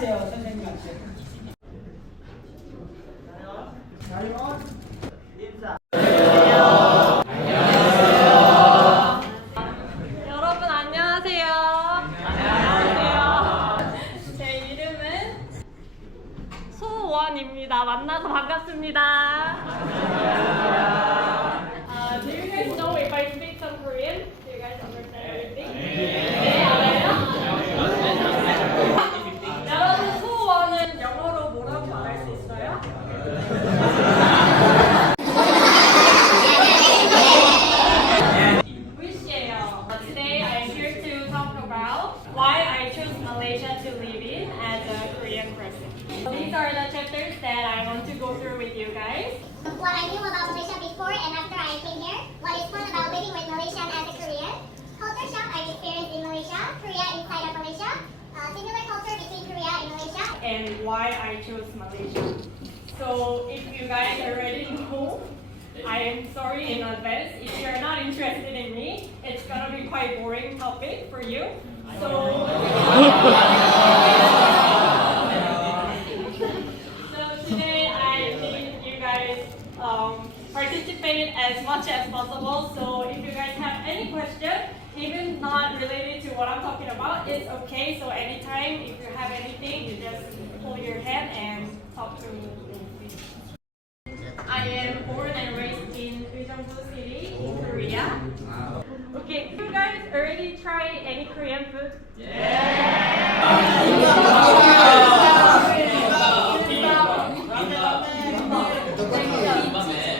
인사하세요, 선생님한테. 여러분 안녕하세요. 안녕하세요. 제 이름은 소원입니다. 만나서 반갑습니다. Do you guys know if I speak some Korean? Do you guys understand everything? 네, 알아요? 여러분 소원은 영어로 뭐라고 말할 수 있어요? Wish예요. Today I'm here to talk about why I chose Malaysia to live in as a Korean person. These are the chapters that I want to go through with you guys. What I knew about Malaysia before and after I came here, what is fun about living with Malaysian as a Korean, culture shock I've experienced in Malaysia, Korea inside of Malaysia, similar culture between Korea and Malaysia, And why I chose Malaysia. So if you guys already know, I am sorry in advance. If you're not interested in me, it's gonna be quite boring topic for you. So today I need you guys participate as much as possible. So if you guys have any question, even not related to what I'm talking about, it's okay. So anytime if you have anything, you just hold your hand and talk to me. I am born and raised in Ujeongbu City in Korea. Okay, you guys already tried any Korean food?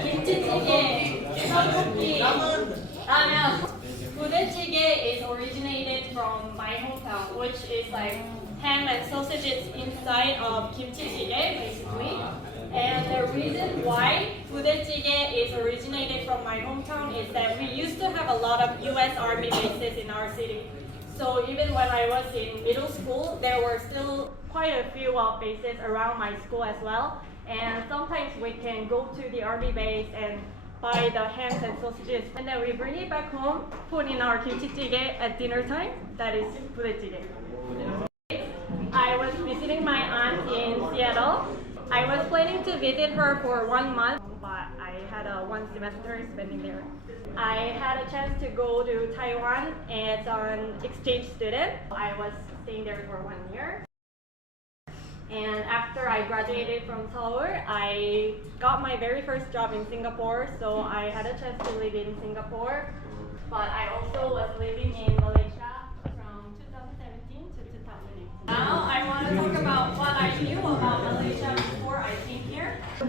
김치찌개, 떡볶이, 라면. 부대찌개 is originated from my hometown, which is like ham and sausages inside of kimchi jjigae, basically. And the reason why 부대찌개 is originated from my hometown is that we used to have a lot of U.S. Army bases in our city. So even when I was in middle school, there were still quite a few bases around my school as well. And sometimes we can go to the army base and buy the hams and sausages, and then we bring it back home, put in our kimchi jjigae at dinner time. That is 부대찌개. I was visiting my aunt in Seattle. I was planning to visit her for 1 month, but I had a 1 semester spending there. I had a chance to go to Taiwan as an exchange student. I was staying there for 1 year. And after I graduated from Seoul, I got my very first job in Singapore, so I had a chance to live in Singapore. But I also was living in Malaysia from 2017 to 2018. Now I want to talk about what I knew about Malaysia before I came here. To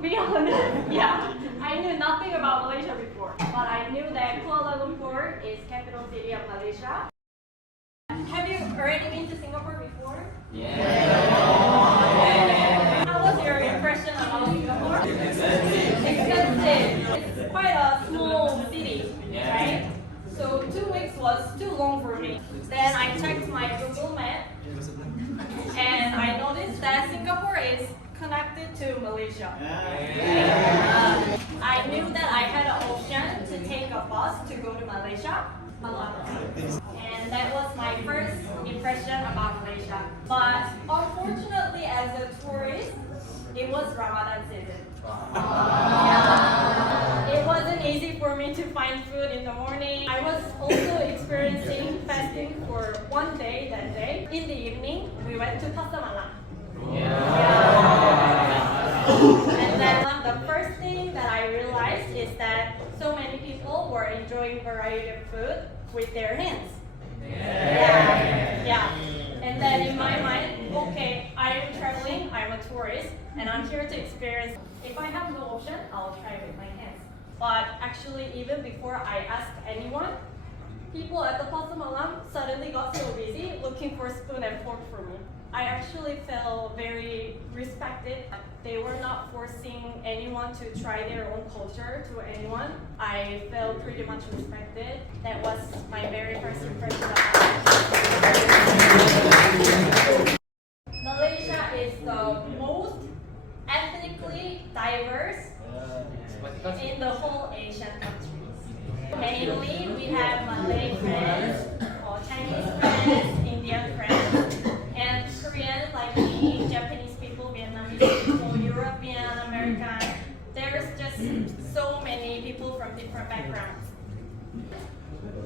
be honest, yeah, I knew nothing about Malaysia before, but I knew that Kuala Lumpur is capital city of Malaysia. Have you already been to Singapore before? How was your impression about Singapore? Expensive. It's quite a small city, right? So 2 weeks was too long for me. Then I checked my Google map and I noticed that Singapore is connected to Malaysia. I knew that I had an option to take a bus to go to Malaysia. And that was my first impression about Malaysia. But unfortunately, as a tourist, it was Ramadan season. It wasn't easy for me to find food in the morning. I was also experiencing fasting for 1 day that day. In the evening, we went to Pasar Malam. And then the first thing that I realized is that so many people were enjoying variety of food with their hands. Yeah. And then in my mind, okay, I am traveling, I'm a tourist, and I'm here to experience. If I have no option, I'll try with my hands. But actually, even before I asked anyone, people at the Pasar Malam suddenly got so busy looking for spoon and fork for me. I actually felt very respected. They were not forcing anyone to try their own culture to anyone. I felt pretty much respected. That was my very first impression of Malaysia. Malaysia is the most ethnically diverse in the whole Asian countries. Mainly, we have Malay friends, Chinese friends, Indian friends, and Koreans like backgrounds.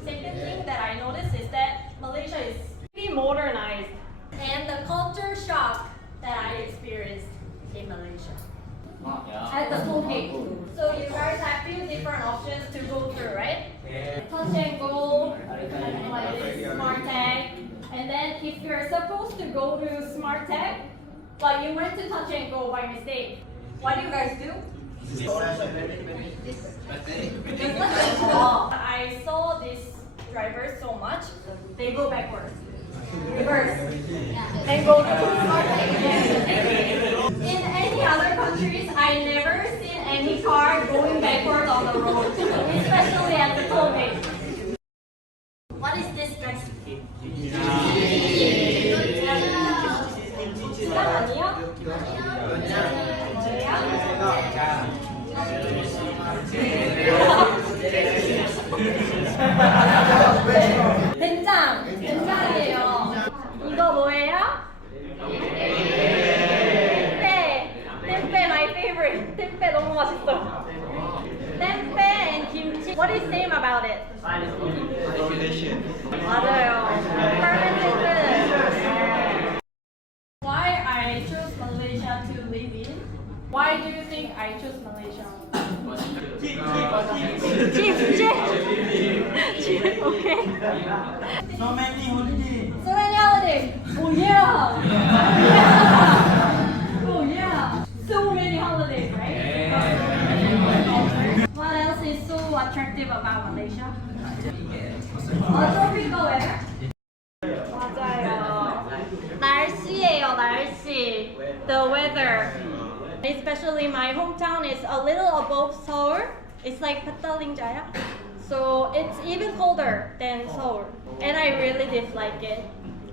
Second thing that I noticed is that Malaysia is pretty modernized, and the culture shock that I experienced in Malaysia at the toll gate. So you guys have few different options to go through, right? Touch and go, like this, smart tag, and then if you're supposed to go to smart tag, but you went to touch and go by mistake, what do you guys do? I saw these drivers so much, they go backwards. Reverse. And go to smart tag again. In any other countries, I never seen any car going backwards on the road, especially at the toll gate. What is this dress? 된장이에요. 이거 뭐예요? 템페 my favorite. 템페 너무 맛있어. 템페 and kimchi. What is same about it? 맞아요. Fermented. Why I chose Malaysia to live in? Why do you think I chose Malaysia? Cheap. Okay. So many holidays. So many holidays. Oh yeah. Oh yeah. So many holidays, right? What else is so attractive about Malaysia? Tropical weather. 맞아요. 날씨예요, 날씨. The weather. Especially my hometown is a little above Seoul. It's like Petalingjaya. So it's even colder than Seoul. And I really dislike it.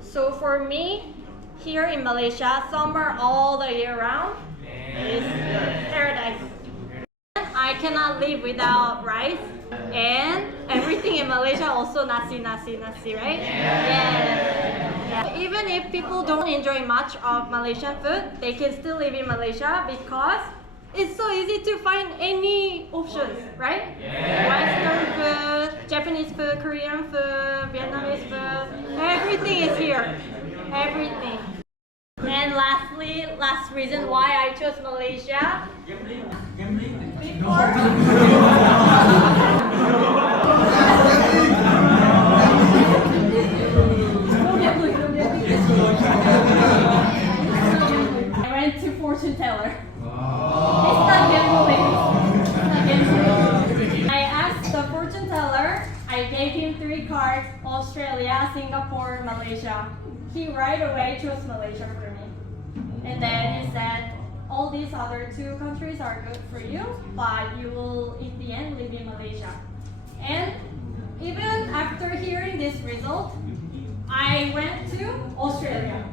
So for me, here in Malaysia, summer all the year round is paradise. I cannot live without rice. And everything in Malaysia also nasi, right? Yeah. Even if people don't enjoy much of Malaysian food, they can still live in Malaysia because it's so easy to find any options, right? Western food, Japanese food, Korean food, Vietnamese food, everything is here. Everything. And lastly, last reason why I chose Malaysia. I went to fortune teller. It's not gambling. I asked the fortune teller. I gave him 3 cards: Australia, Singapore, Malaysia. He right away chose Malaysia for me. And then he said, all these other 2 countries are good for you, but you will, in the end, live in Malaysia. And even after hearing this result, I went to Australia.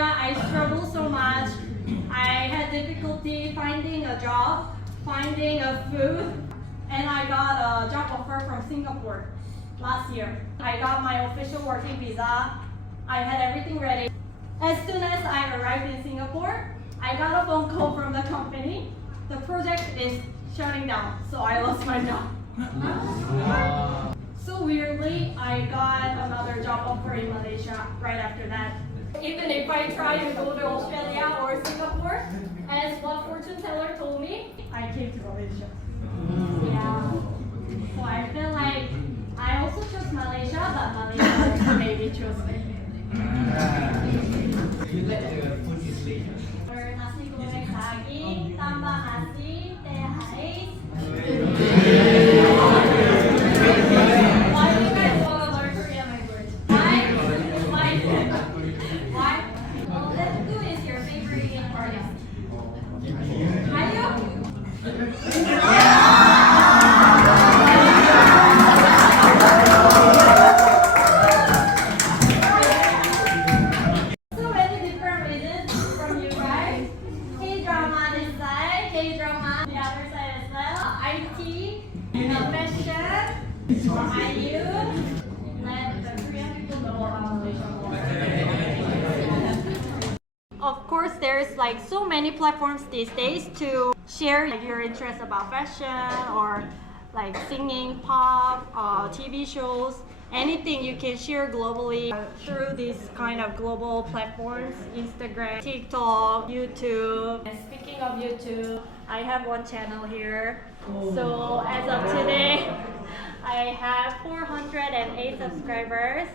I struggled so much. I had difficulty finding a job, finding a food, and I got a job offer from Singapore last year. I got my official working visa. I had everything ready. As soon as I arrived in Singapore, I got a phone call from the company. The project is shutting down, so I lost my job. So weirdly, I got another job offer in Malaysia right after that. Even if I try to go to Australia or Singapore, as what fortune teller told me, I came to Malaysia. Yeah. So I feel like I also chose Malaysia, but Malaysia maybe chose me. You let the food is late. Nasi goreng daging, tambah nasi, teh ais. Why do you guys want to learn Korean language? Why? Well, then who is your favorite Indian artist? So many different reasons from you guys. K-drama this side, K-drama the other side as well. IT, fashion, IU. Let the Korean people know about Malaysia more. Of course, there's like so many platforms these days to share like, your interest about fashion or like singing, pop, TV shows, anything you can share globally through these kind of global platforms, Instagram, TikTok, YouTube. And speaking of YouTube, I have one channel here. So as of today, I have 408 subscribers.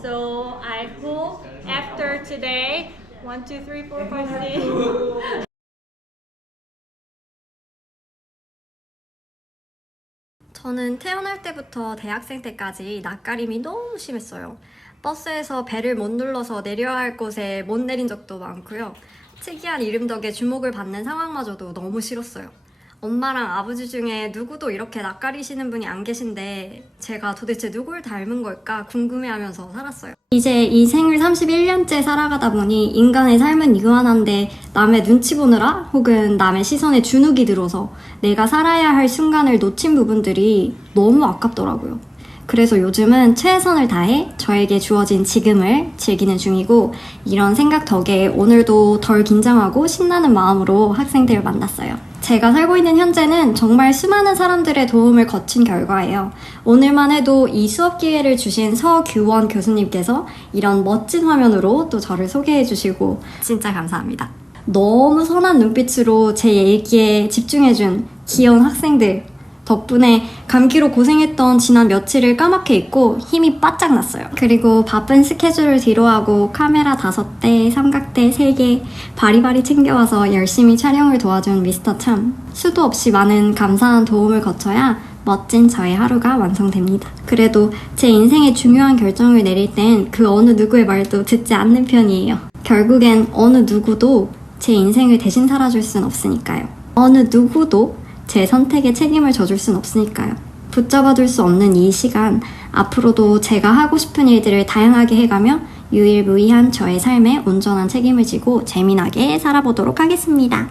So I hope after today, 1, 2, 3, 4, 5, 6. 저는 태어날 때부터 대학생 때까지 낯가림이 너무 심했어요. 버스에서 배를 못 눌러서 내려야 할 곳에 못 내린 적도 많고요. 특이한 이름 덕에 주목을 받는 상황마저도 너무 싫었어요. 엄마랑 아버지 중에 누구도 이렇게 낯가리시는 분이 안 계신데 제가 도대체 누굴 닮은 걸까 궁금해하면서 살았어요. 이제 이 생을 31년째 살아가다 보니 인간의 삶은 유한한데 남의 눈치 보느라 혹은 남의 시선에 주눅이 들어서 내가 살아야 할 순간을 놓친 부분들이 너무 아깝더라고요. 그래서 요즘은 최선을 다해 저에게 주어진 지금을 즐기는 중이고 이런 생각 덕에 오늘도 덜 긴장하고 신나는 마음으로 학생들을 만났어요. 제가 살고 있는 현재는 정말 수많은 사람들의 도움을 거친 결과예요. 오늘만 해도 이 수업 기회를 주신 서규원 교수님께서 이런 멋진 화면으로 또 저를 소개해 주시고 진짜 감사합니다. 너무 선한 눈빛으로 제 얘기에 집중해준 귀여운 학생들 덕분에 감기로 고생했던 지난 며칠을 까맣게 잊고 힘이 바짝 났어요. 그리고 바쁜 스케줄을 뒤로하고 카메라 5대, 삼각대 3개 바리바리 챙겨와서 열심히 촬영을 도와준 미스터 참. 수도 없이 많은 감사한 도움을 거쳐야 멋진 저의 하루가 완성됩니다. 그래도 제 인생의 중요한 결정을 내릴 땐 그 어느 누구의 말도 듣지 않는 편이에요. 결국엔 어느 누구도 제 인생을 대신 살아줄 순 없으니까요. 어느 누구도 제 선택에 책임을 져줄 순 없으니까요. 붙잡아둘 수 없는 이 시간, 앞으로도 제가 하고 싶은 일들을 다양하게 해가며 유일무이한 저의 삶에 온전한 책임을 지고 재미나게 살아보도록 하겠습니다.